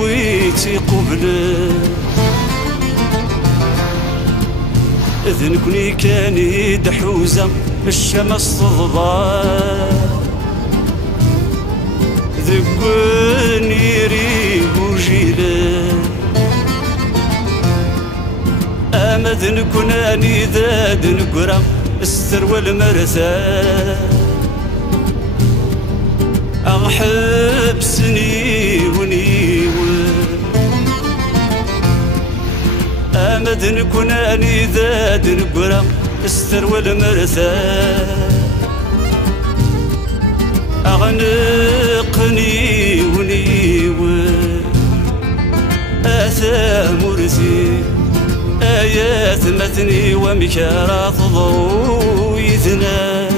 ويتي قبل ذنكني كان يدحوزة الشمس تضبط ذقني ريب وجيله أمد نكوناني ذاد نقرا الستر والمرثى أغحبسني ونيوه أمد نكوناني ذاد نقرا الستر والمرثى أغنقني ونيوه أثام مرثي آيات مثني ومكارات ضويثنا